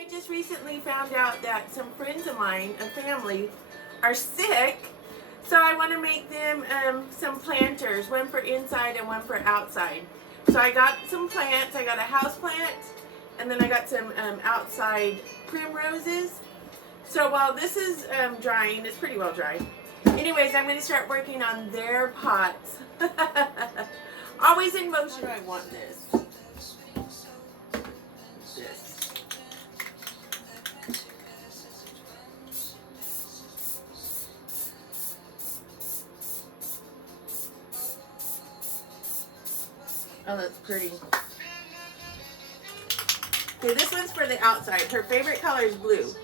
I just recently found out that some friends of mine, a family, are sick. So I want to make them some planters, one for inside and one for outside. So I got some plants. I got a house plant, and then I got some outside primroses. So while this is drying, it's pretty well dry. Anyways, I'm going to start working on their pots. Always in motion. I want this. Oh, that's pretty. Okay, this one's for the outside. Her favorite color is blue.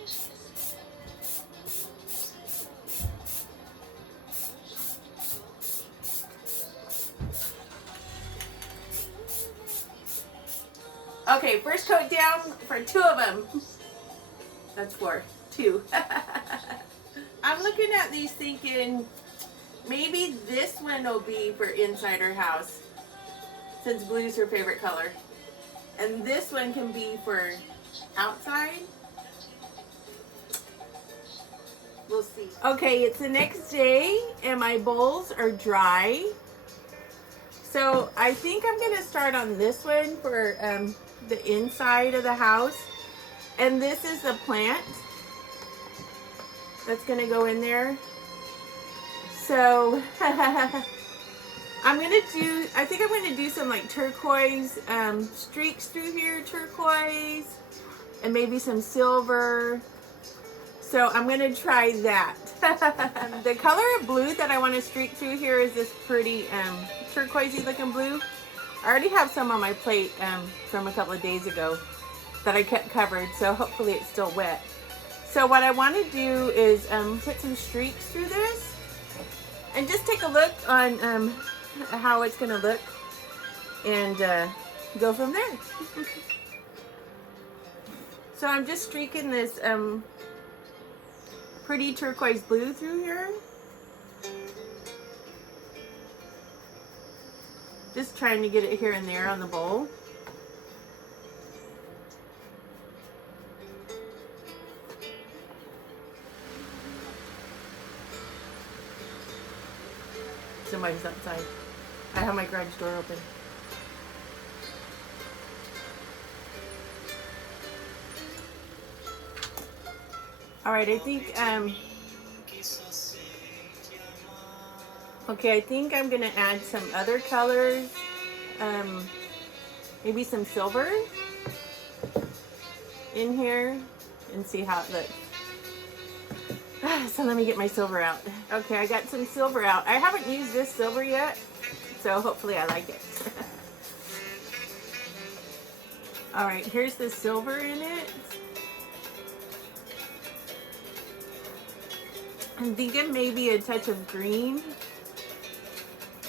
Okay, first coat down for two of them. That's four. Two. I'm looking at these thinking maybe this one will be for inside her house, since blue is her favorite color. And this one can be for outside. We'll see. Okay, it's the next day and my bowls are dry. So I think I'm gonna start on this one for the inside of the house. And this is the plant that's gonna go in there. So I think I'm gonna do some like turquoise streaks through here, turquoise, and maybe some silver. So I'm gonna try that. The color of blue that I want to streak through here is this pretty turquoisey looking blue. I already have some on my plate from a couple of days ago that I kept covered, so hopefully it's still wet. So what I want to do is put some streaks through this and just take a look on how it's going to look and go from there. So I'm just streaking this pretty turquoise blue through here. Just trying to get it here and there on the bowl. Somebody's outside. I have my garage door open. All right, I think okay, I think I'm gonna add some other colors, maybe some silver in here and see how it looks. So let me get my silver out. Okay, I got some silver out. I haven't used this silver yet, so hopefully I like it. All right, here's the silver in it. I'm thinking maybe a touch of green.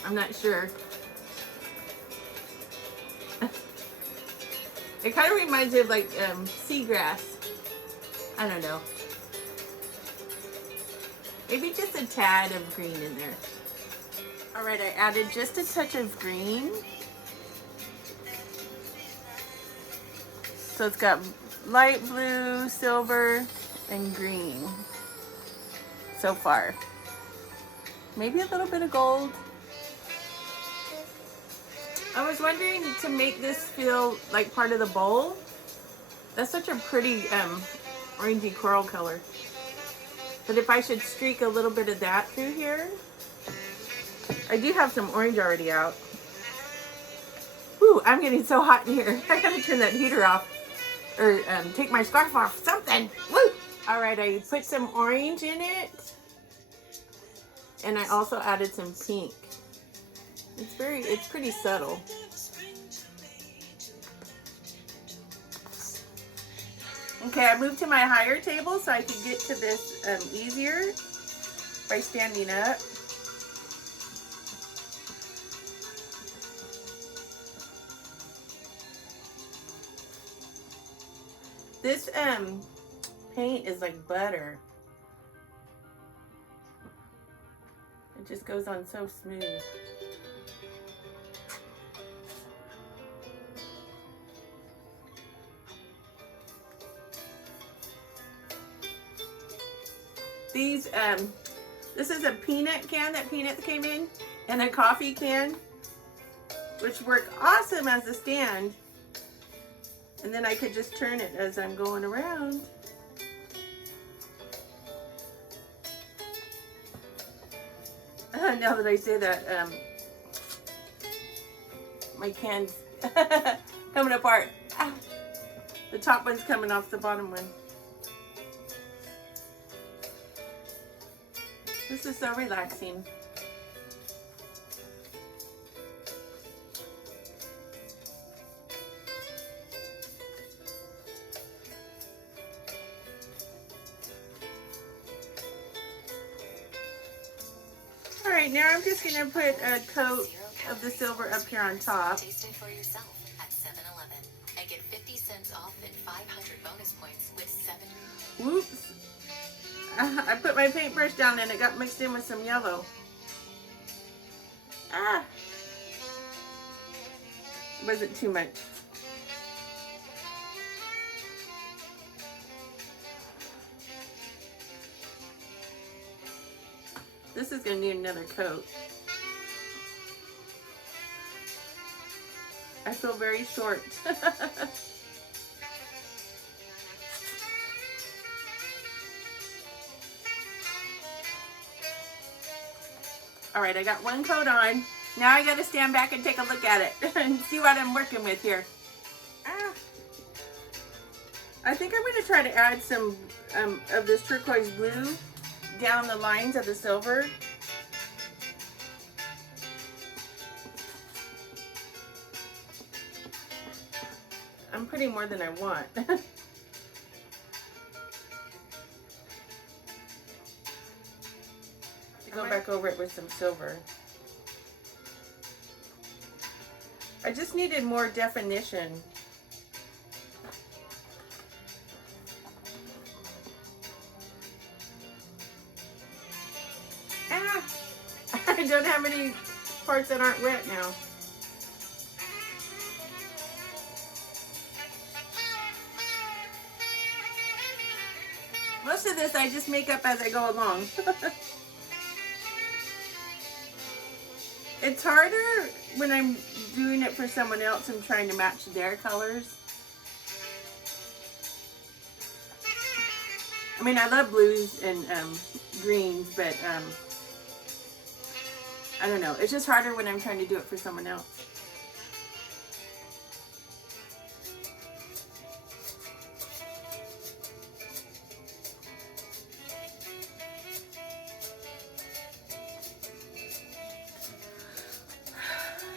I'm not sure. It kind of reminds me of like seagrass. I don't know. Maybe just a tad of green in there. All right, I added just a touch of green. So it's got light blue, silver, and green so far. Maybe a little bit of gold. I was wondering to make this feel like part of the bowl. That's such a pretty orangey coral color. But if I should streak a little bit of that through here. I do have some orange already out. Ooh, I'm getting so hot in here. I gotta turn that heater off. Or take my scarf off, something. Woo! All right, I put some orange in it. And I also added some pink. It's pretty subtle. Okay, I moved to my higher table so I could get to this easier by standing up. This paint is like butter. It just goes on so smooth. These, this is a peanut can that peanuts came in, and a coffee can, which work awesome as a stand. And then I could just turn it as I'm going around. Now that I say that, my can's coming apart. Ah, the top one's coming off the bottom one. This is so relaxing. All right, now I'm just gonna put a coat of the silver up here on top. Taste it for yourself at 7-Eleven and get 50 cents off and 500 bonus points with 7. Whoops. I put my paintbrush down and it got mixed in with some yellow. Ah. Was it too much? This is going to need another coat. I feel very short. All right, I got one coat on. Now I got to stand back and take a look at it and see what I'm working with here. Ah. I think I'm going to try to add some of this turquoise blue down the lines of the silver. I'm putting more than I want. Go back over it with some silver. I just needed more definition. Ah! I don't have any parts that aren't wet now. Most of this I just make up as I go along. It's harder when I'm doing it for someone else and trying to match their colors. I mean, I love blues and greens, but I don't know. It's just harder when I'm trying to do it for someone else.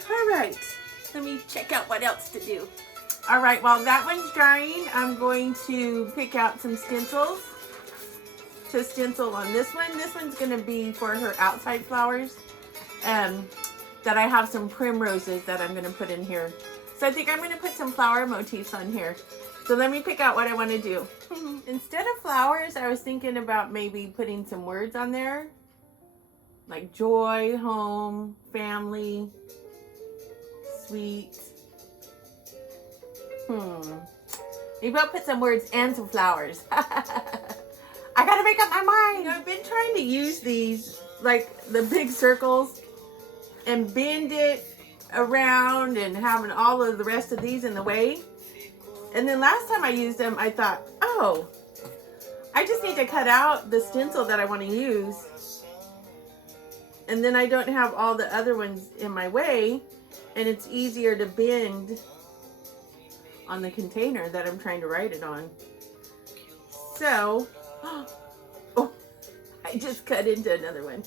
Alright, let me check out what else to do. Alright, while that one's drying, I'm going to pick out some stencils to stencil on this one. This one's going to be for her outside flowers. That I have some primroses that I'm going to put in here. So I think I'm going to put some flower motifs on here. So let me pick out what I want to do. Instead of flowers, I was thinking about maybe putting some words on there. Like joy, home, family, sweet. Maybe I'll put some words and some flowers. I gotta make up my mind. You know, I've been trying to use these, like the big circles, and bend it around and having all of the rest of these in the way. And then last time I used them, I thought, oh, I just need to cut out the stencil that I want to use. And then I don't have all the other ones in my way, and it's easier to bend on the container that I'm trying to write it on. So, oh, I just cut into another one.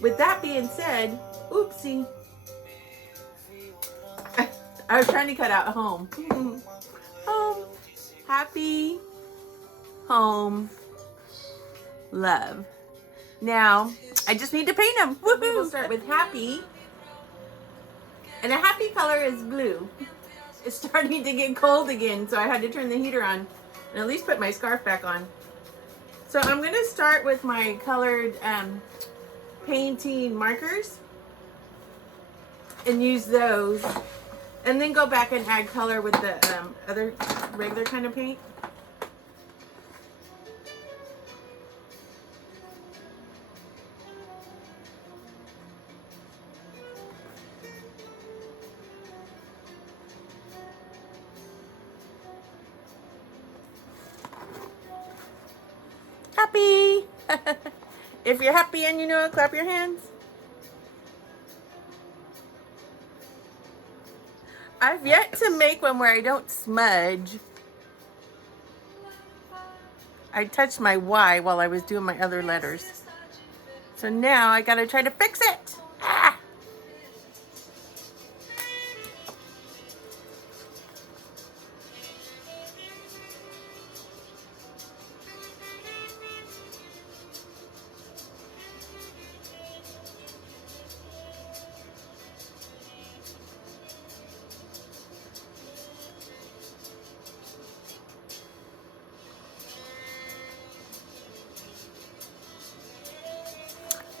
With that being said, oopsie. I was trying to cut out home. Home, happy, home, love. Now, I just need to paint them. Woohoo! We'll start with happy. And a happy color is blue. It's starting to get cold again, so I had to turn the heater on and at least put my scarf back on. So I'm going to start with my colored painting markers and use those, and then go back and add color with the other regular kind of paint. happy. If you're happy and you know it, clap your hands. I've yet to make one where I don't smudge. I touched my Y while I was doing my other letters. So now I gotta try to fix it. Ah!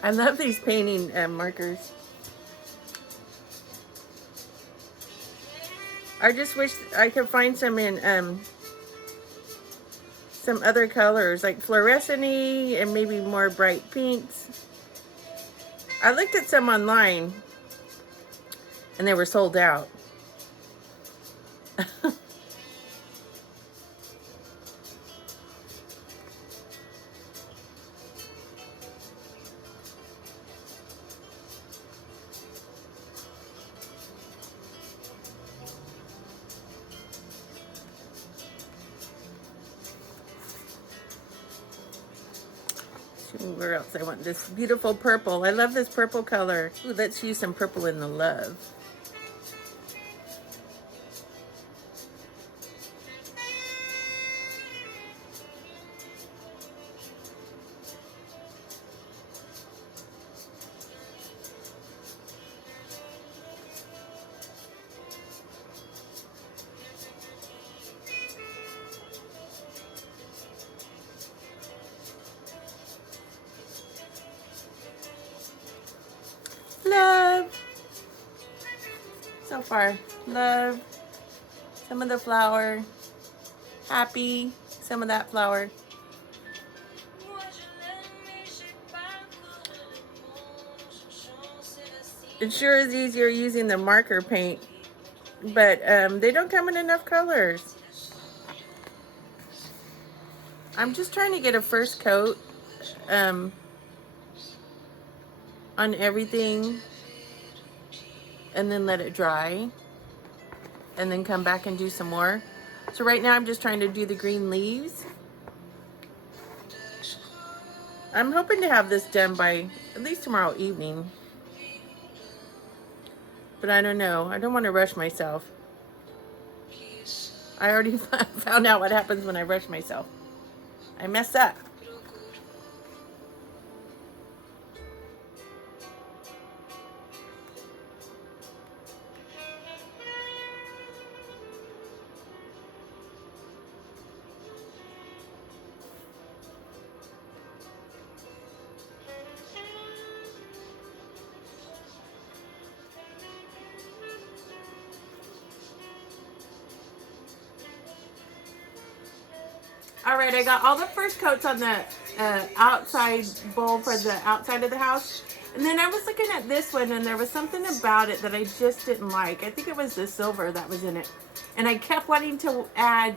I love these painting markers. I just wish I could find some in some other colors, like fluorescent-y and maybe more bright pinks. I looked at some online and they were sold out. Where else I want this beautiful purple. I love this purple color. Ooh, let's use some purple in the love. Love. So far, love. Some of the flower. Happy. Some of that flower. It sure is easier using the marker paint, but they don't come in enough colors. I'm just trying to get a first coat on everything and then let it dry and then come back and do some more. So right now I'm just trying to do the green leaves. I'm hoping to have this done by at least tomorrow evening, but I don't know. I don't want to rush myself. I already found out what happens when I rush myself. I mess up. All right, I got all the first coats on the outside bowl for the outside of the house. And then I was looking at this one and there was something about it that I just didn't like. I think it was the silver that was in it. And I kept wanting to add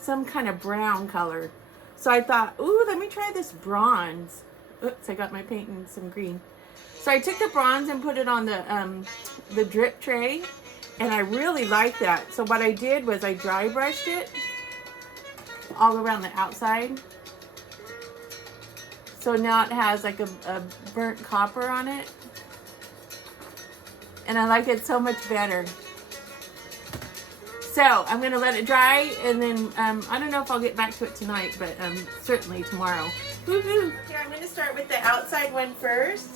some kind of brown color. So I thought, ooh, let me try this bronze. Oops, I got my paint in some green. So I took the bronze and put it on the drip tray. And I really like that. So what I did was I dry brushed it all around the outside. So now it has like a burnt copper on it. And I like it so much better. So I'm going to let it dry and then I don't know if I'll get back to it tonight, but certainly tomorrow. Woohoo! Here, I'm going to start with the outside one first.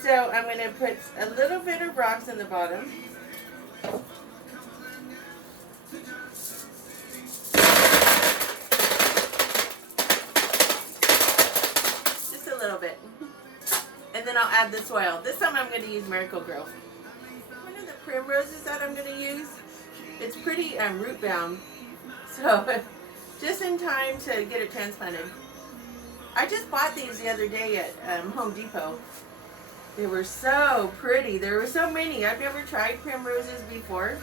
So I'm going to put a little bit of rocks in the bottom. Little bit, and then I'll add the soil. This time I'm going to use Miracle Grow. One of the primroses that I'm going to use, it's pretty root bound, so just in time to get it transplanted. I just bought these the other day at Home Depot. They were so pretty. There were so many. I've never tried primroses before,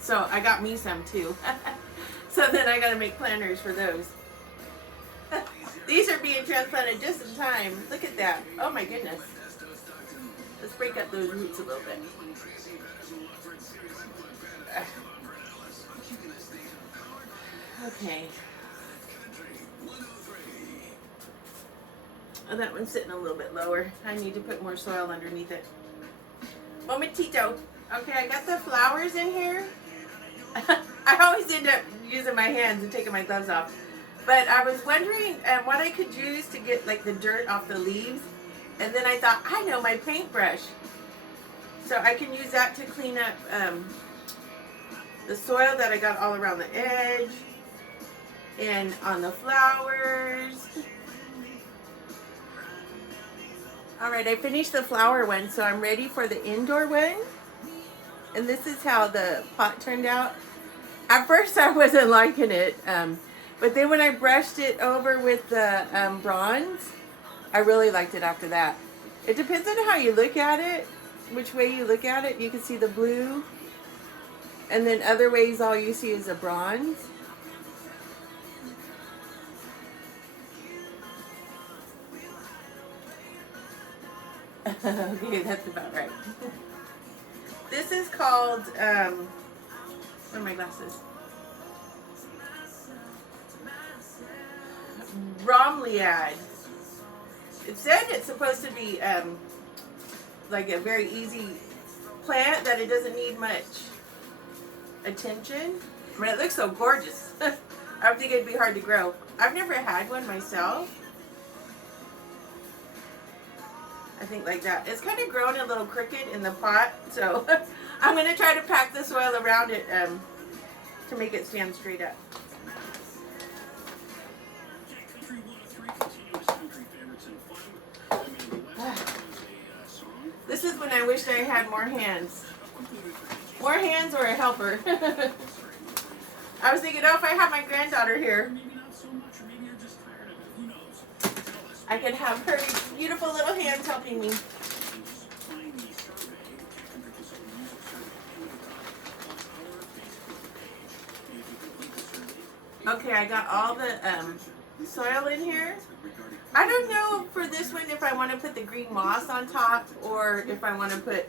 so I got me some too. So then I gotta make planters for those. These are being transplanted just in time. Look at that. Oh my goodness. Let's break up those roots a little bit. Okay. Oh, that one's sitting a little bit lower. I need to put more soil underneath it. Momentito. Okay, I got the flowers in here. I always end up using my hands and taking my gloves off. But I was wondering what I could use to get like the dirt off the leaves. And then I thought, I know my paintbrush. So I can use that to clean up the soil that I got all around the edge and on the flowers. Alright, I finished the flower one, so I'm ready for the indoor one. And this is how the pot turned out. At first I wasn't liking it, but then when I brushed it over with the bronze, I really liked it after that. It depends on how you look at it, which way you look at it. You can see the blue, and then other ways all you see is the bronze. Okay, that's about right. This is called, where are my glasses? Bromeliad. It said it's supposed to be like a very easy plant, that it doesn't need much attention. I mean, it looks so gorgeous. I would think it'd be hard to grow. I've never had one myself. I think like that. It's kind of growing a little crooked in the pot, so I'm going to try to pack the soil around it to make it stand straight up. This is when I wished I had more hands. More hands or a helper. I was thinking, oh, if I had my granddaughter here, I could have her beautiful little hands helping me. Okay, I got all the soil in here. I don't know for this one if I want to put the green moss on top or if I want to put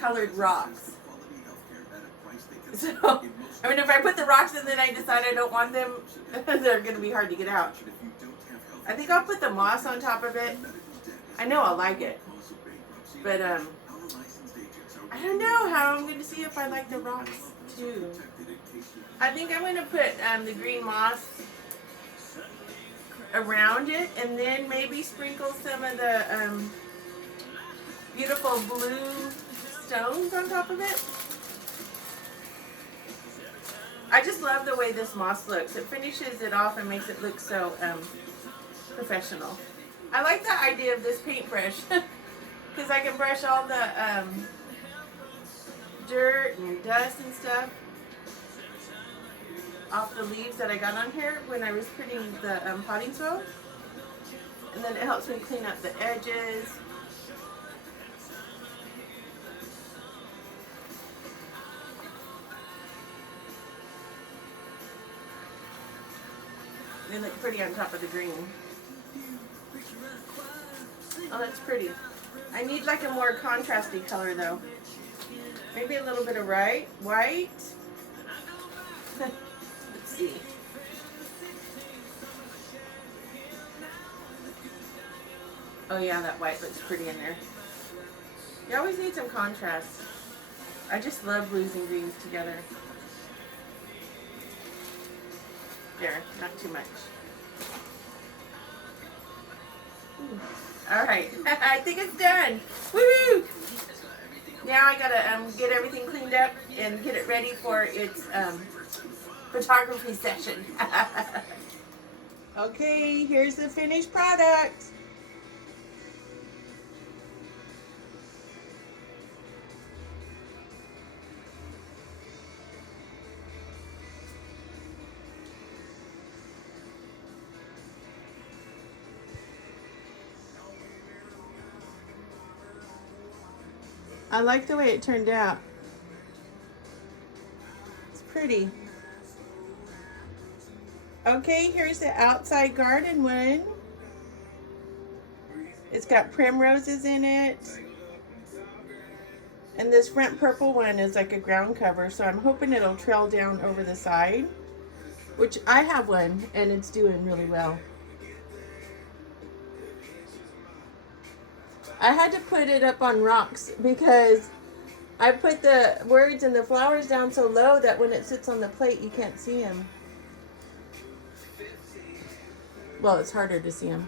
colored rocks. So, I mean, if I put the rocks in, then I decide I don't want them, they're going to be hard to get out. I think I'll put the moss on top of it. I know I'll like it. But, I don't know how I'm going to see if I like the rocks, too. I think I'm going to put the green moss around it and then maybe sprinkle some of the beautiful blue stones on top of it. I just love the way this moss looks. It finishes it off and makes it look so professional. I like the idea of this paintbrush because I can brush all the dirt and dust and stuff off the leaves that I got on here when I was putting the potting soil. And then it helps me clean up the edges. They look pretty on top of the green. Oh, that's pretty. I need like a more contrasty color though. Maybe a little bit of white. Let's see. Oh yeah, that white looks pretty in there. You always need some contrast. I just love blues and greens together. There, not too much. All right, I think it's done. Woohoo! Now I gotta get everything cleaned up and get it ready for its photography session. Okay, here's the finished product. I like the way it turned out. It's pretty. pretty. Okay, here's the outside garden one. It's got primroses in it. And this front purple one is like a ground cover, so I'm hoping it'll trail down over the side, which I have one and it's doing really well. I had to put it up on rocks because I put the words and the flowers down so low that when it sits on the plate you can't see them. Well, it's harder to see them.